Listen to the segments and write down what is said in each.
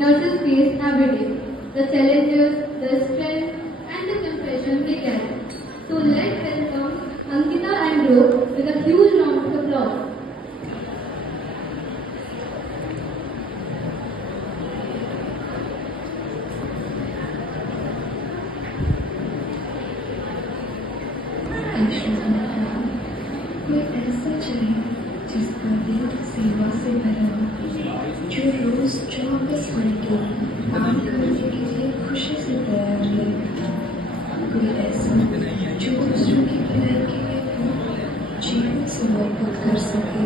nurses face every day, the challenges, the strength, and the compassion they carry. So let's welcome Ankita and Dhruv with a huge round of applause. कोई ऐसा चाहे जिसका दिल सेवा से भरा हो, जो रोज 24 घंटे काम करने के लिए खुशी से तैयार है। कोई ऐसा जो दूसरों की भलाई के लिए जीवन समर्पित कर सके।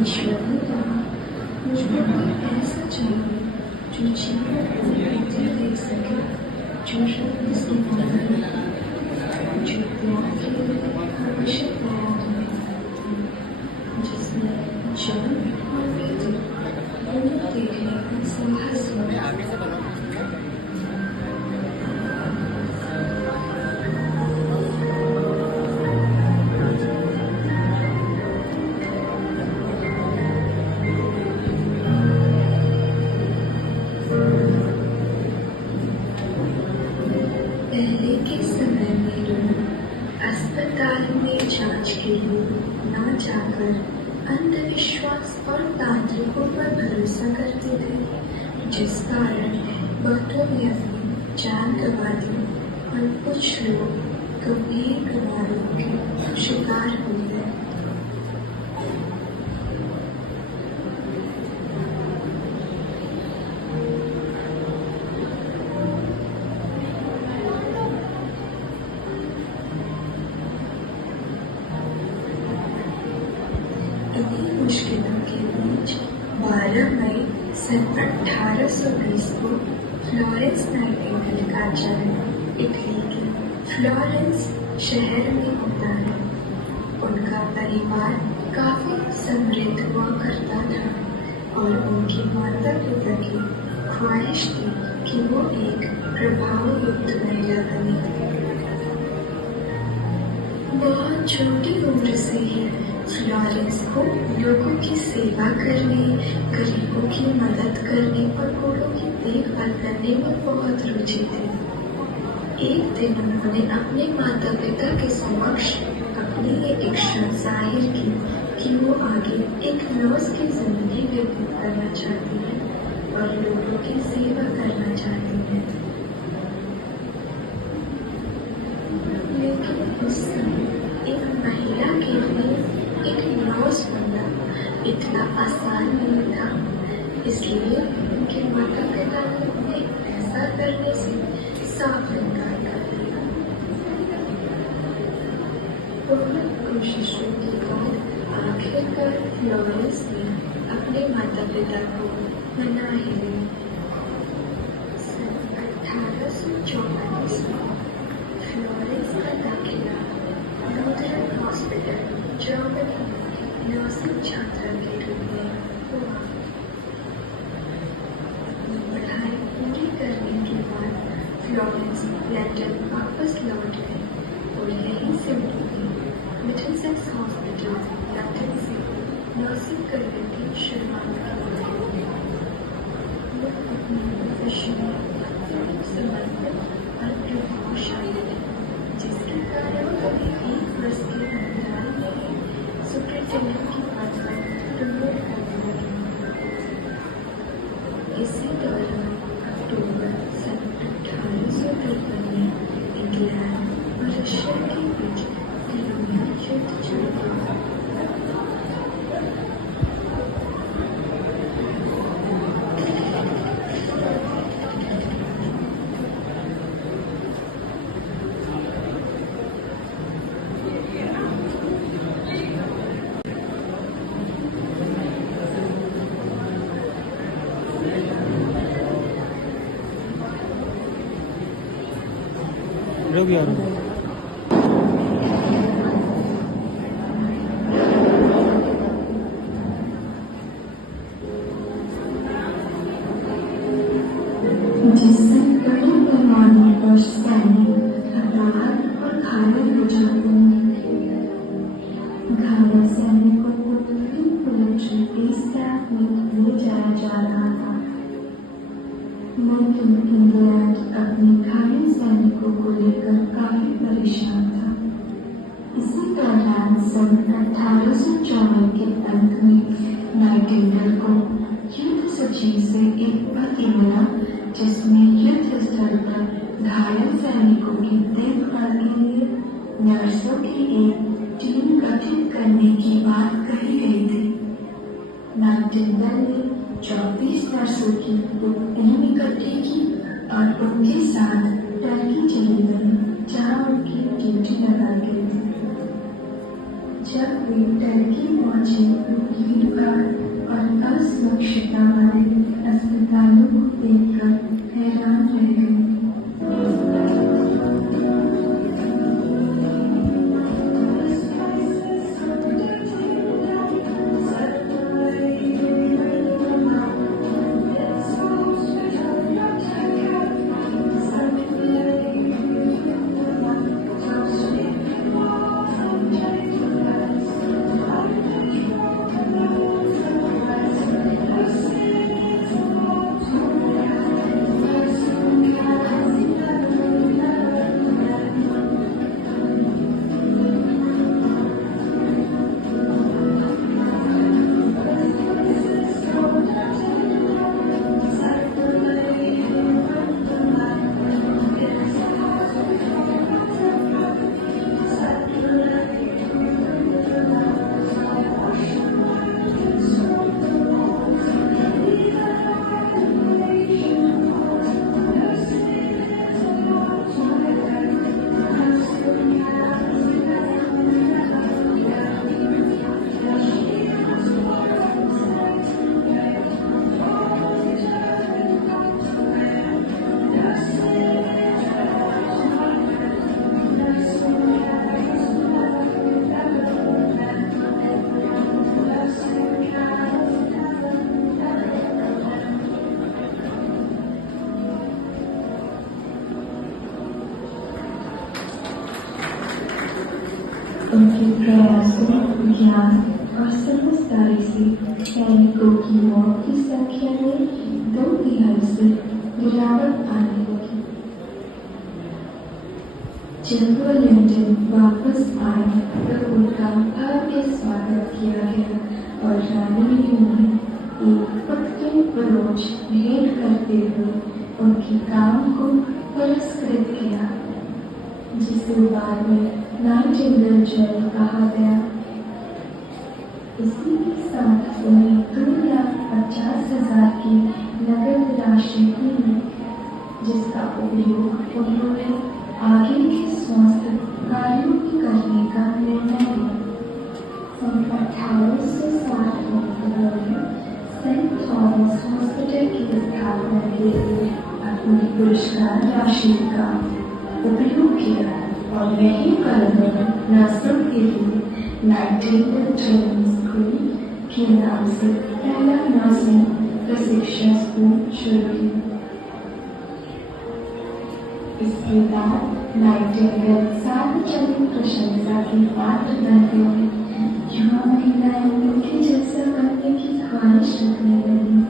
ईश्वर ने कहा, मुझको कोई ऐसा चाहिए जो जीवन को बेहतर दे सके, जो रब से मांगे, जो प्यार के लिए हमेशा तैयार है, जिसमें जान और बेटी दोनों देखने का साहस हो। पहले के समय में लोग अस्पताल में जांच के लिए न जाकर अंधविश्वास और तांत्रिकों पर भरोसा करते थे, जिस कारण बहुतों ने अपनी जान गंवा दी और कुछ लोग गंभीर बीमारियों के शिकार हो गए। इन्हीं मुश्किलों के बीच 12 मई सन 1820 को फ्लोरेंस नाइटिंगेल का जन्म इटली के फ्लोरेंस शहर में होता है। उनका परिवार काफी समृद्ध हुआ करता था और उनके माता पिता की ख्वाहिश थी कि वो एक प्रभावयुक्त महिला बने। बहुत छोटी उम्र से ही फ्लोरेंस को लोगों की सेवा करने, गरीबों की मदद करने और बूढ़ों की देखभाल करने में बहुत रुचि थी। एक दिन उन्होंने अपने माता पिता के समक्ष अपनी ये इच्छा जाहिर की कि वो आगे एक नर्स की जिंदगी व्यतीत करना चाहती है और लोगों की सेवा करना चाहती है। लेकिन उस समय एक महिला के लिए एक नर्स बनना इतना आसान नहीं था, इसलिए उनके माता पिता ने उन्हें ऐसा करने से साफ इनकार कर दिया। पूर्ण कोशिशों के बाद आखिरकार फ्लोरेंस ने अपने माता पिता को मना ही लिया। सन 1844 में फ्लोरेंस का दाखिला लूथरन हॉस्पिटल जर्मनी में नर्सिंग छात्रा के रूप में हुआ। अपनी पढ़ाई पूरी करने के बाद फ्लोरेंस लंदन वापस लौट गए और यहीं से उन्होंने मिडलसेक्स हॉस्पिटल लंदन से नर्सिंग करने की शुरुआत की। वो अपनी प्रोफेशन में अत्यंत समर्पित और प्रभावशाली थे, जिसके कारण कभी 1 वर्ष के अंतराल में ही सुपरिटेंडेंट की पद पर प्रमोट कर दिया गया। इसी दौरान अक्टूबर सन 1853 में इंग्लैंड और रशिया के बीच क्रिमिया युद्ध छिड़ गया। रुक यार जिससे बड़े पैमाने पर सैनिक हताहत और घायल हो जाते हैं। घायल सैनिकों को विभिन्न मिलिट्री बेस कैंप में ले जाया जा रहा था। कैप्टन इंग्लैंड अपने घायल सैनिकों को लेकर काफी परेशान था। इसी दौरान सन 1814 के अंत में नाइटिंगेल को युद्ध सूची से एक पत्र मिला, जिसमें युद्ध स्थल पर घायल सैनिकों की देखभाल के लिए नर्सों की एक टीम गठित करने की बात कही गई थी। नाइटिंगेल ने 24 नर्सों की एक टीम इकट्ठी की और उनके साथ टर्की चली गई, जहां उनकी ड्यूटी लगाई गई थी। जब वे टर्की पहुंचे तो भीड़-भाड़ और असुरक्षितता वाले अस्पतालों को देखकर हैरान रह गए। उनके प्रयासों, ज्ञान और समझदारी से सैनिकों की मौत की संख्या में 2/3 से गिरावट आने लगी। जब वो लंदन वापस आए तो उनका भव्य स्वागत किया गया और रानी ने उन्हें एक पक्के बरोच भेंट करते हुए उनके काम को पुरस्कृत किया, जिसे बाद में नाइटिंगेल जय कहा गया। इसी के साथ उन्हें 2,50,000 की नगद राशि मिली, जिसका उपयोग उन्होंने आगे के स्वास्थ्य कार्यों में करने का निर्णय लिया। सन 1860 में सेंट थॉमस हॉस्पिटल की स्थापना के लिए अपनी पुरस्कार राशि का उपयोग किया और यही कारण नर्सों के लिए नाइटिंगेल ट्रेनिंग स्कूल के नाम से पहला नर्सिंग प्रशिक्षण स्कूल शुरू किया। इसके बाद नाइटिंगेल सार्वजनिक प्रशंसा के पात्र बन गए। युवा महिलाएं उनके जैसा बनने की ख्वाहिश रखने लगी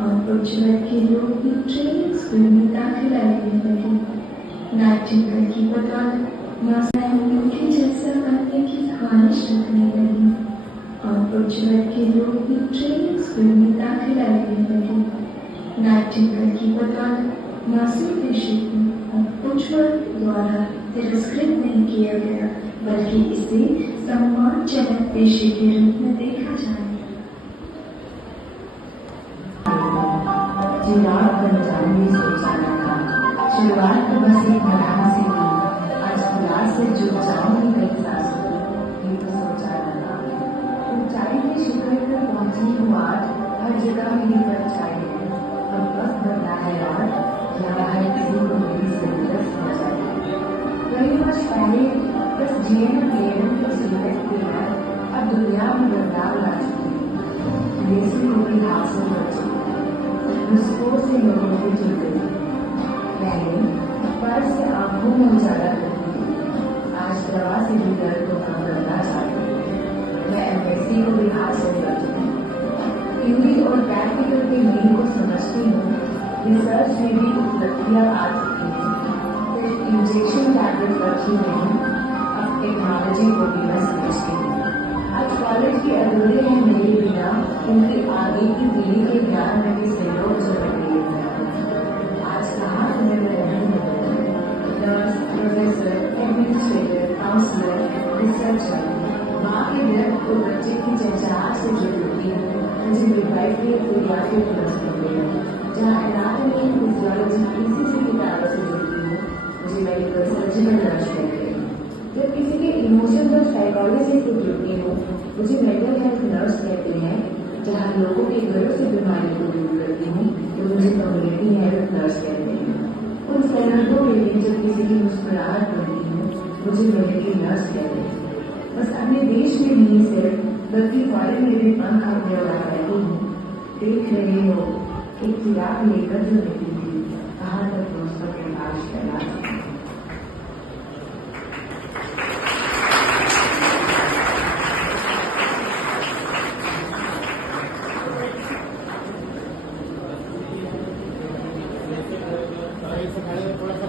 और उच्च वर्ग के लोग भी ट्रेनिंग स्कूल में दाखिला लेने लगे। नाइटिंगेल की बदौलत महिलाएं उनके जैसा बनने की ख्वाहिश रखने लगी और उच्च वर्ग के लोग भी ट्रेनिंग स्कूल में दाखिला लेने लगे। नाइटिंगेल की बदौलत नर्सिंग पेशे को उच्च वर्ग द्वारा तिरस्कृत नहीं किया गया, बल्कि इसे सम्मानजनक पेशे के रूप में देखा जाए। चिराग पंजाबी में सोचा न था, शुरुआत तो बस एक मरहम से थी, आज खुला से जुट जाऊंगी कई सांसों, ये तो सोचा न था। ऊंचाई के शिखर पर पहुंची हूँ आज, हर जगह मेरी परछाई है, अब वक्त बदला है और यहाँ हर किसी को मेरी जरूरत समझ आई। कई वर्ष पहले बस जीवन की सूरत की है, अब दुनिया में बदलाव ला चुकी है, देसी को भी हासिल कर चुकी है, मुस्कों से लोगों की जुड़ गई। पहले पर से आंखों में उजाला करती थी, आज दवा से भी दर्द को कम करना चाहती हूँ। मैं एमएससी को भी हासिल कर चुकी हूँ, थ्योरी और प्रैक्टिकल के मील को समझती हूँ, रिसर्च में भी उपलब्धियां आ चुकी हैं। सिर्फ इंजेक्शन टैबलेट रखी नहीं, अब टेक्नोलॉजी को भी मैं समझती हूँ। आज कॉलेज के अधूरे हैं मेरे बिना, उनके आगे की पीढ़ी के ज्ञान में भी सहयोग जो लगे आज कहाँ तुम्हें मैं नहीं मिलूँ। Nurse, professor, administrator, counsellor, researcher, माँ के गर्भ को बच्चे की चहचहाट से जुड़ी है। मुझे मिडवाइफरी पीडियाट्री कोर्स मिले जहाँ एनाटॉमी, फिजियोलॉजी, पीसीसी किताबों से जुड़ती हूँ। मुझे मेडिकल सर्जिकल नर्स मिले। जब किसी के इमोशंस और साइकोलॉजी से जुड़ती हूँ, मुझे मेंटल हेल्थ नर्स कहते हैं। जहाँ लोगों के घरों से बीमारी को दूर करती हूँ, तो मुझे कम्युनिटी हेल्थ नर्स कहते हैं। उन सरहदों में भी जब किसी की मुस्कुराहट बनती हूँ, मुझे मिलिट्री नर्स कहते हैं। बस अपने देश में नहीं सिर्फ, बल्कि फॉरेन में भी पंख अपने उड़ा रही हूँ। देख रहे हो एक चिराग लेकर जो निकली थी, कहाँ तक दोस्तों के पास फैला। थोड़ा सा